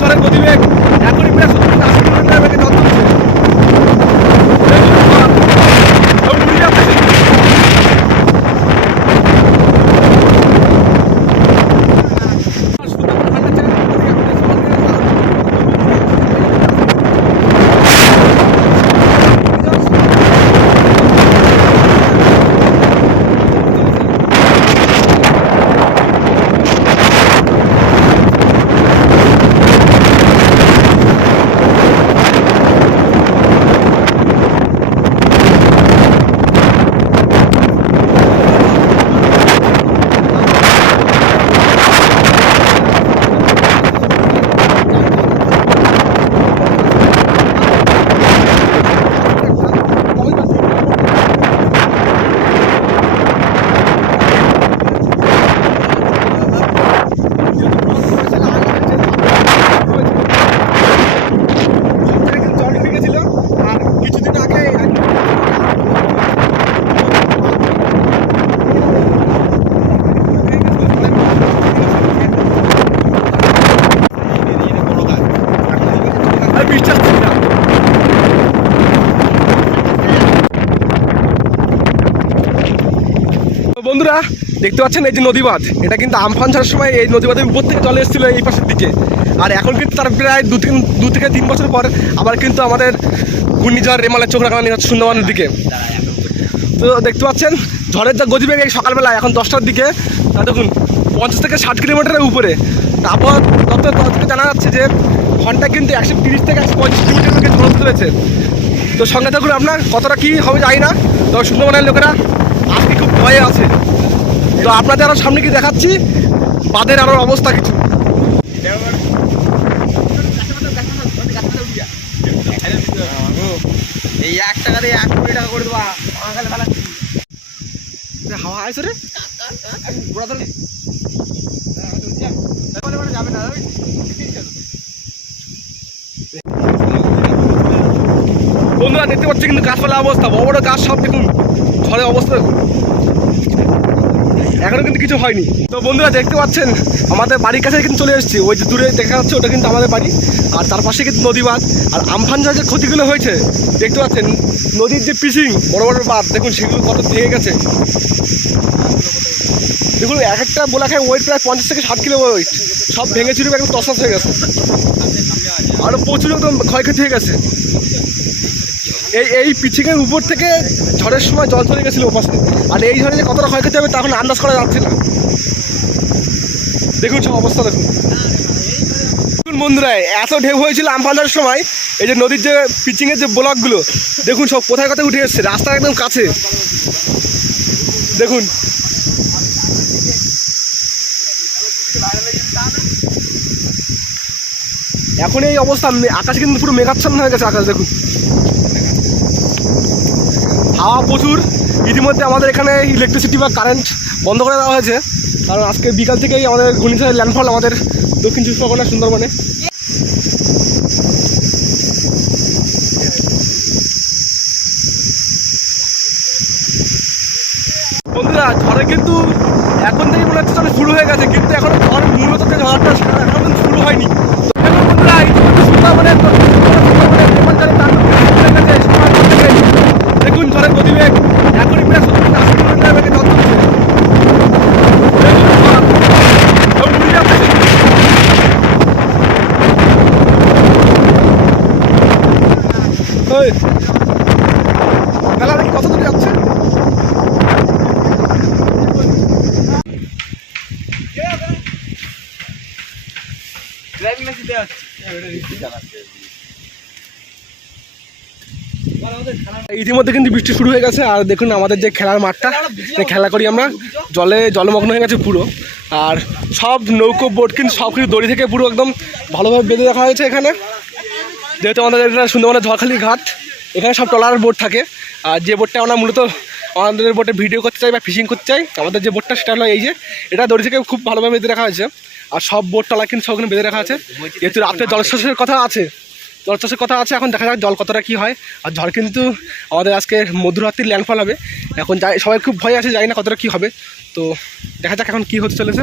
ঝড়ের গতিবেগ। এখনই প্রায় সত্তর থেকে আশি কিলোমিটার বেগে ঝড় তুলছে দেখুন ঝড়। সব উড়ে যাচ্ছে। সুন্দর ঠান্ডা ছেড়ে জল ঢুকে গেছিল আর কিছুদিন আগে আর বৃষ্টি আসছে না তো বন্ধুরা, দেখতে পাচ্ছেন এই যে নদী এটা কিন্তু আমফান ঝড়ের সময় এই নদী উপর থেকে চলে এসেছিল এই পাশের দিকে। আর এখন কিন্তু তার প্রায় দু তিন দু থেকে তিন বছর পর আবার কিন্তু আমাদের ঘূর্ণিঝড় রেমালের চোখ রাখানি হচ্ছে সুন্দরবনের দিকে। তো দেখতে পাচ্ছেন, ঝড়ের যা গতিবেগ এই সকালবেলা এখন দশটার দিকে, তা দেখুন, পঞ্চাশ থেকে ষাট কিলোমিটারের উপরে। তারপর দপ্তর তরফ থেকে জানা যাচ্ছে যে ঘন্টায় কিন্তু একশো তিরিশ থেকে একশো পঁয়ত্রিশ কিলোমিটার ঝড় তুলেছে তো সঙ্গে থাকুন আপনার, কতটা কী হবে জানি না। তবে সুন্দরবনের লোকেরা আজকে খুব ভয়ে আছে। তো আপনাদের আরও সামনে কি দেখাচ্ছি? বাদের আরও অবস্থা কিছু। এই এক টাকা করে দেবা। হাওয়া যাবে না বন্ধুরা, দেখতে পাচ্ছি কিন্তু গাছপালা অবস্থা। বড় বড় গাছ সব দেখুন। ঝড়ের অবস্থা দেখুন। এখনও কিন্তু কিছু হয়নি। তো বন্ধুরা দেখতে পাচ্ছেন, আমাদের বাড়ির কাছে কিন্তু চলে এসেছি। ওই যে দূরে দেখা যাচ্ছে, ওটা কিন্তু আমাদের বাড়ি। আর তার পাশে কিন্তু নদী বাঁধ। আর আমফান যা যে ক্ষতিগুলো হয়েছে, দেখতে পাচ্ছেন, নদীর যে পিসিং, বড় বড় বাঁধ, দেখুন সেগুলো কত ভেঙে গেছে। দেখুন, এক একটা বোলা খায় ওয়েট প্রায় পঞ্চাশ থেকে ষাট কিলো ওয়েট। সব ভেঙে চুরে একদম তসমাস হয়ে গেছে। আরও প্রচুর একদম ক্ষয়ক্ষতি হয়ে গেছে। এই এই পিচিংয়ের উপর থেকে ঝড়ের সময় জল চলে গেছিল ওপাশে আর এই ঝড়ে যে কতটা ক্ষয়ক্ষতি হবে তখন আন্দাজ করা যাচ্ছে না। দেখুন সব অবস্থা, দেখুন। বন্ধুরা এত ঢেউ হয়েছিল আমফানের সময়, এই যে নদীর যে পিচিংয়ের যে ব্লকগুলো দেখুন সব কোথায় কোথায় উঠে এসছে, রাস্তার একদম কাছে। দেখুন। এখন এই অবস্থা, আকাশ কিন্তু পুরো মেঘাচ্ছন্ন হয়ে গেছে আকাশ, দেখুন। হাওয়া প্রচুর, ইতিমধ্যে আমাদের এখানে ইলেকট্রিসিটি বা কারেন্ট বন্ধ করে দেওয়া হয়েছে। কারণ আজকে বিকাল থেকেই আমাদের ঘূর্ণিঝড়ের ল্যান্ডফল আমাদের দক্ষিণ চব্বিশ পরগনা সুন্দরবনে। বন্ধুরা, ঝড়ে কিন্তু এখন থেকেই মনে হচ্ছে শুরু হয়ে গেছে, কিন্তু এখন ঝড় মূলত যে ঝড়টা সেটা এখন শুরু হয়নি তো দেখুন বন্ধুরা ইতিমধ্যে সুন্দরবনের সুন্দরবনের বিপদকারী তাণ্ডব শুরু হয়ে গেছে সকাল থেকে। দেখুন ঝড়ের গতিবেগ এখনই প্রায় সত্তর থেকে আশি কিলোমিটার বেগে ঝড় তুলছে দেখুন ঝড়। সব উড়ে যাচ্ছে। ওই, খেলা দেখি কত দূরে যাচ্ছে ড্রাইভিং লাইসেন্স দেওয়া হচ্ছে ইতিমধ্যে কিন্তু বৃষ্টি শুরু হয়ে গেছে, আর দেখুন আমাদের যে খেলার মাঠটা খেলা করি আমরা। জলে, জলমগ্ন হয়ে গেছে পুরো। আর সব নৌকো, বোট কিন্তু সব কিছু দড়ি থেকে পুরো একদম ভালোভাবে বেঁধে রাখা হয়েছে এখানে। যেহেতু আমাদের এটা সুন্দরবনের ঝড়খালি ঘাট, এখানে সব ট্রলার বোট থাকে। আর যে বোটটা আমরা মূলত আমাদের বোটে ভিডিও করতে চাই বা ফিশিং করতে চাই, আমাদের যে বোটটা সেটা হলো এই যে, এটা দড়ি থেকে খুব ভালোভাবে বেঁধে রাখা হয়েছে। আর সব ট্রলার কিন্তু সবগুলো বেঁধে রাখা আছে। যেহেতু রাত্রে জলশ্বাসের কথা আছে জলচাষের কথা আছে, এখন দেখা যাক জল কতটা কী হয়। আর ঝড় কিন্তু আমাদের আজকে মধুরাত্রির ল্যান্ডফল হবে। এখন যাই, সবাই খুব ভয় আছে, জানি না কতটা কী হবে। তো দেখা যাক এখন কী হতে চলেছে।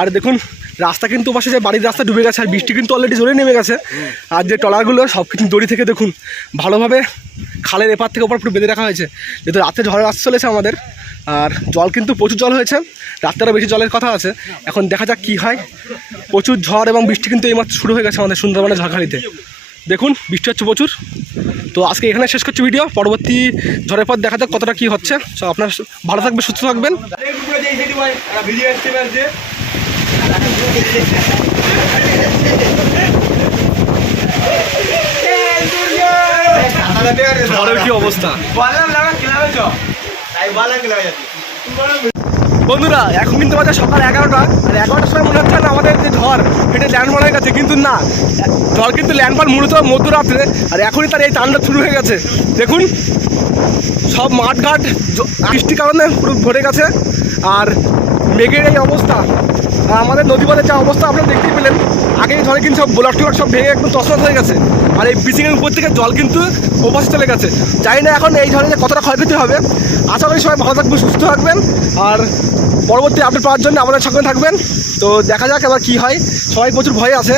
আর দেখুন, রাস্তা কিন্তু পাশে যে বাড়ির রাস্তা ডুবে গেছে, আর বৃষ্টি কিন্তু অলরেডি জোরে নেমে গেছে। আর যে ট্রলারগুলো, সব কিছু দড়ি থেকে দেখুন, ভালোভাবে খালের এপার থেকে ওপর পুরো বেঁধে রাখা হয়েছে। যেহেতু রাত্রে ঝড় আসতে চলেছে আমাদের, আর জল কিন্তু প্রচুর জল হয়েছে রাত্রে বেশি জলের কথা আছে। এখন দেখা যাক কি হয়। প্রচুর ঝড় এবং বৃষ্টি কিন্তু এইমাত্র শুরু হয়ে গেছে আমাদের সুন্দরবনের ঝড়খালিতে। দেখুন, বৃষ্টি হচ্ছে প্রচুর। তো আজকে এখানে শেষ করছি ভিডিও পরবর্তী ঝড়ের পর দেখা যাক কতটা কি হচ্ছে। সো আপনার ভালো থাকবেন, সুস্থ থাকবেন। বন্ধুরা, এখন কিন্তু বাজে সকাল এগারোটা, আর এগারোটার সময় মনে হচ্ছে না আমাদের যে ঝড়, এটা ল্যান্ডফল হয়ে গেছে কিন্তু না। ঝড় কিন্তু ল্যান্ডফল মূলত মধ্যরাত্রে, আর এখনই তার এই তাণ্ডব শুরু হয়ে গেছে। দেখুন, সব মাঠঘাট বৃষ্টির কারণে পুরো ভরে গেছে, আর মেঘের এই অবস্থা আর আমাদের নদীপথের যা অবস্থা আপনারা দেখতেই পেলেন। আগে ঝড়ে কিন্তু সব ব্লক ট্লক সব ভেঙে একদম তছনছ হয়ে গেছে। আর এই ব্রিজিংয়ের উপর থেকে জল কিন্তু ওপাশে চলে গেছে। জানি না এখন এই যে কতটা ক্ষয়ক্ষতি হবে। আশা করি সবাই ভালো থাকবেন, সুস্থ থাকবেন। আর পরবর্তী আপডেট পাওয়ার জন্য আমাদের সঙ্গে থাকবেন। তো দেখা যাক এবার কী হয়। সবাই প্রচুর ভয়ে আছে।